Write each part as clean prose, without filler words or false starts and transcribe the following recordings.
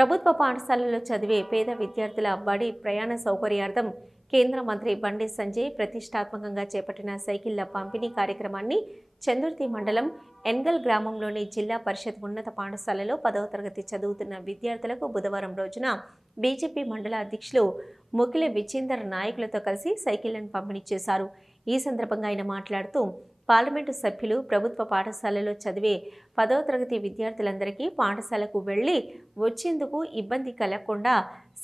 ప్రభుత్వ పాఠశాలల్లో చదివే పేద విద్యార్థుల బడి ప్రయాణ సౌకర్యార్థం కేంద్ర మంత్రి బండి సంజయ్ ప్రతిష్టాత్మకంగా చేపట్టిన సైకిళ్ల పంపిణీ కార్యక్రమాన్ని చందుర్తి మండలం ఎన్గల్ గ్రామంలోని జిల్లా పరిషత్ ఉన్నత పాఠశాలలో 10వ తరగతి చదువుతున్న విద్యార్థులకు బుధవారం రోజున బీజేపీ మండల అధ్యక్షులు ముకిల విచేందర్ నాయకులతో కలిసి సైకిళ్లను పంపిణీ చేశారు. ఈ సందర్భంగా ఆయన మాట్లాడుతూ పార్లమెంటు సభ్యులు ప్రభుత్వ పాఠశాలలో చదివే 10వ తరగతి విద్యార్థులందరికీ పాఠశాలకు వెళ్లి వచ్చేందుకు ఇబ్బంది కలగకుండా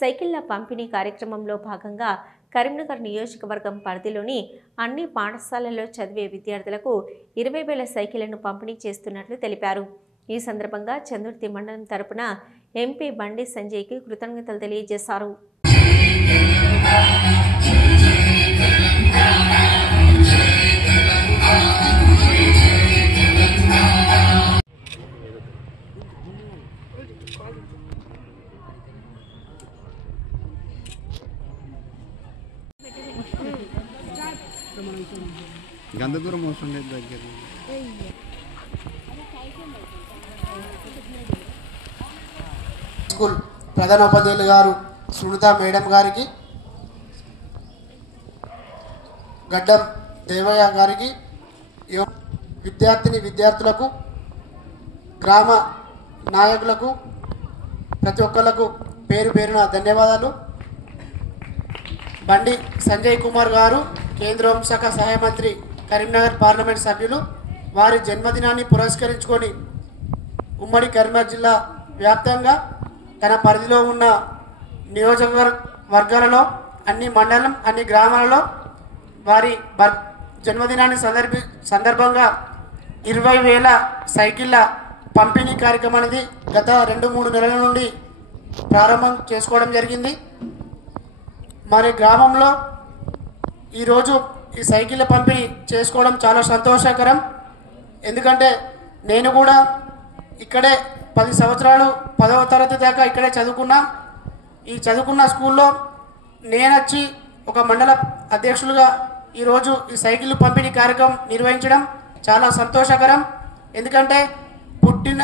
సైకిళ్ల పంపిణీ కార్యక్రమంలో భాగంగా కరీంనగర్ నియోజకవర్గం పరిధిలోని అన్ని పాఠశాలల్లో చదివే విద్యార్థులకు 20,000 సైకిళ్లను పంపిణీ చేస్తున్నట్లు తెలిపారు. ఈ సందర్భంగా చందుర్తి మండలం తరపున ఎంపీ బండి సంజయ్కి కృతజ్ఞతలు తెలియజేశారు. గంత దూరం అవసరం లేదు దగ్గర. స్కూల్ ప్రధానోపాధ్యాయులు గారు సునీత మేడం గారికి, గడ్డం దేవయ్య గారికి, విద్యార్థులకు, గ్రామ నాయకులకు, ప్రతి ఒక్కళ్ళకు పేరు పేరున ధన్యవాదాలు. బండి సంజయ్ కుమార్ గారు కేంద్ర హోంశాఖ సహాయ మంత్రి, కరీంనగర్ పార్లమెంట్ సభ్యులు, వారి జన్మదినాన్ని పురస్కరించుకొని ఉమ్మడి కరీంనగర్ జిల్లా వ్యాప్తంగా తన పరిధిలో ఉన్న నియోజకవర్గాలలో అన్ని మండలం అన్ని గ్రామాలలో వారి జన్మదినాన్ని సందర్భంగా 20,000 సైకిళ్ళ పంపిణీ కార్యక్రమం అనేది గత 2-3 నెలల నుండి ప్రారంభం చేసుకోవడం జరిగింది. మరి గ్రామంలో ఈరోజు ఈ సైకిళ్ళ పంపిణీ చేసుకోవడం చాలా సంతోషకరం. ఎందుకంటే నేను కూడా ఇక్కడే 10 సంవత్సరాలు 10వ తరగతి దాకా ఇక్కడే చదువుకున్నా. ఈ చదువుకున్న స్కూల్లో నేనొచ్చి ఒక మండల అధ్యక్షులుగా ఈరోజు ఈ సైకిల్ పంపిణీ కార్యక్రమం నిర్వహించడం చాలా సంతోషకరం. ఎందుకంటే పుట్టిన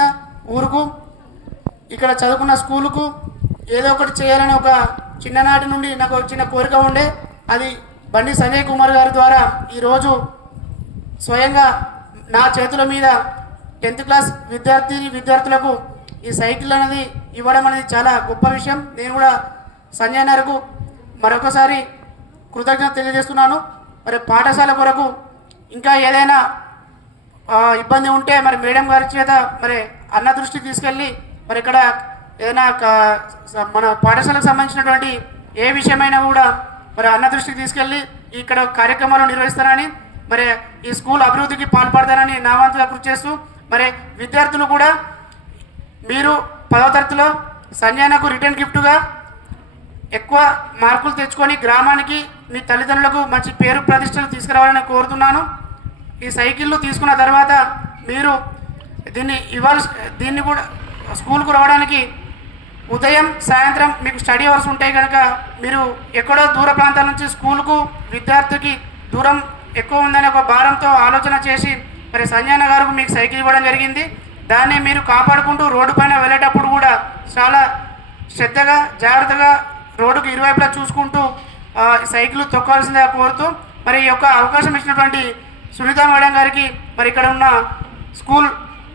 ఊరుకు, ఇక్కడ చదువుకున్న స్కూలుకు ఏదో ఒకటి చేయాలని ఒక చిన్ననాటి నుండి నాకు చిన్న కోరిక ఉండే. అది బండి సంజయ్ కుమార్ గారి ద్వారా ఈరోజు స్వయంగా నా చేతుల మీద 10th క్లాస్ విద్యార్థులకు ఈ సైకిల్ అనేది ఇవ్వడం అనేది చాలా గొప్ప విషయం. నేను కూడా సంజయ్ గారికి మరొకసారి కృతజ్ఞత తెలియజేస్తున్నాను. మరి పాఠశాల కొరకు ఇంకా ఏదైనా ఇబ్బంది ఉంటే మరి మేడం గారి చేత మరి అన్న దృష్టికి తీసుకెళ్ళి మరి ఇక్కడ ఏదైనా మన పాఠశాలకు సంబంధించినటువంటి ఏ విషయమైనా కూడా మరి అన్న దృష్టికి తీసుకెళ్ళి ఇక్కడ కార్యక్రమాలు నిర్వహిస్తానని, మరి ఈ స్కూల్ అభివృద్ధికి పాల్పడతానని నా వంతుగా కృషి చేస్తూ, మరి విద్యార్థులు కూడా మీరు 10వ తరగతిలో సంజయనకు రిటర్న్ గిఫ్ట్గా ఎక్కువ మార్కులు తెచ్చుకొని గ్రామానికి మీ తల్లిదండ్రులకు మంచి పేరు ప్రతిష్టలు తీసుకురావాలని కోరుతున్నాను. ఈ సైకిళ్ళు తీసుకున్న తర్వాత మీరు దీన్ని కూడా స్కూల్కు రావడానికి ఉదయం సాయంత్రం మీకు స్టడీ అవర్స్ ఉంటాయి కనుక మీరు ఎక్కడో దూర ప్రాంతాల నుంచి స్కూల్కు విద్యార్థికి దూరం ఎక్కువ ఉందనే ఒక భారంతో ఆలోచన చేసి మరి సంజయ్ గారికి మీకు సైకిల్ ఇవ్వడం జరిగింది. దాన్ని మీరు కాపాడుకుంటూ రోడ్డు పైన వెళ్ళేటప్పుడు కూడా చాలా శ్రద్ధగా జాగ్రత్తగా రోడ్డుకు ఇరువైపులా చూసుకుంటూ సైకిల్ తొక్కాల్సిందిగా కోరుతూ, మరి ఈ యొక్క అవకాశం ఇచ్చినటువంటి సునీత మేడం గారికి, మరి ఇక్కడ ఉన్న స్కూల్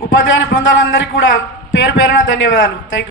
ఉపాధ్యాయుని బృందాలందరికీ కూడా పేరు పేరున ధన్యవాదాలు. Thank you.